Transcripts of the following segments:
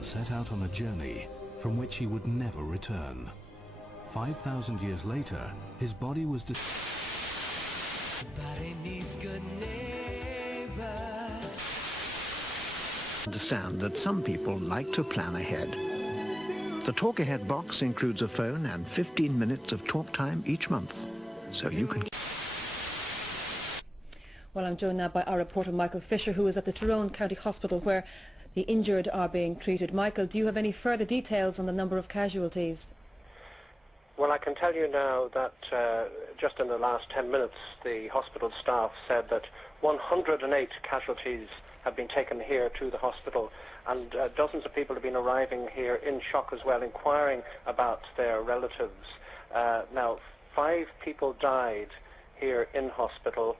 set out on a journey from which he would never return. 5,000 years later, his body was Understand that some people like to plan ahead. The Talk Ahead box includes a phone and 15 minutes of talk time each month, so you can... Well, I'm joined now by our reporter Michael Fisher, who is at the Tyrone County Hospital where the injured are being treated. Michael, do you have any further details on the number of casualties? Well, I can tell you now that just in the last 10 minutes, the hospital staff said that 108 casualties have been taken here to the hospital, and dozens of people have been arriving here in shock as well, inquiring about their relatives. Now, 5 people died here in hospital,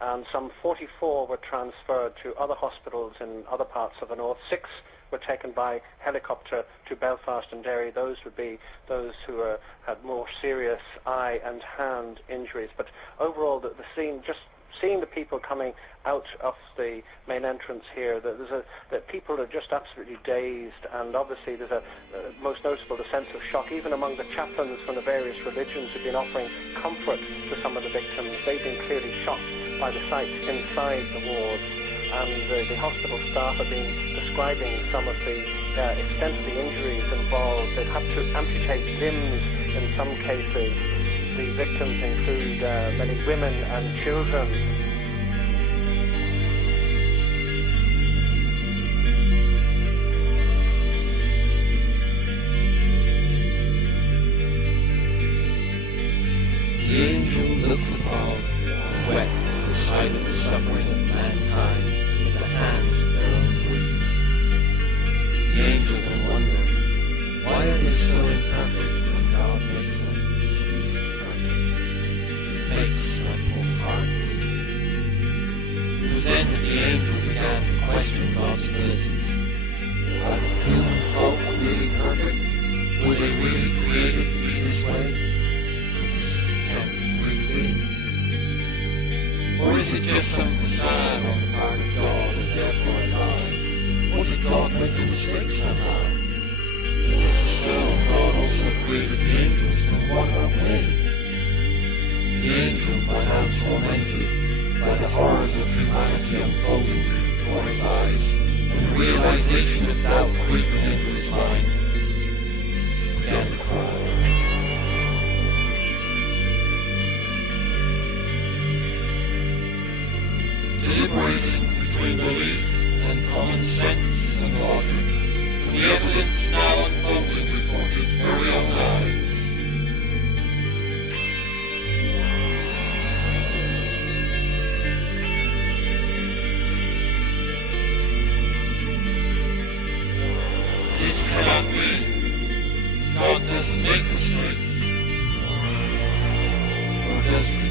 and some 44 were transferred to other hospitals in other parts of the north. 6 were taken by helicopter to Belfast and Derry. Those would be those who had more serious eye and hand injuries. But overall, the scene, just seeing the people coming out of the main entrance here, that people are just absolutely dazed, and obviously there's most noticeable the sense of shock, even among the chaplains from the various religions who've been offering comfort to some of the victims. They've been clearly shocked by the sights inside the wards, and the hospital staff have been describing some of the extent of the injuries involved. They've had to amputate limbs in some cases. The victims include many women and children. The angel looked upon and wept at the sight of the suffering of mankind in the hands of their own greed. The angel then wondered, why are they so imperfect when God makes them to be perfect? It makes my poor heart bleed. It was then that the angel began to question God's abilities. Are the human folk really perfect? Were they really created to be this way? Or is it just some facade on the part of God and therefore a lie? Or did God make a mistake somehow? If this is so, God also created the angels, then what about me? The angel, by now tormented by the horrors of humanity unfolding before his eyes, and the realization of doubt creeping into his mind, began to cry. Deliberating between belief and common sense and logic, from the evidence now unfolding before his very own eyes. This cannot be. God doesn't make mistakes. Or does he?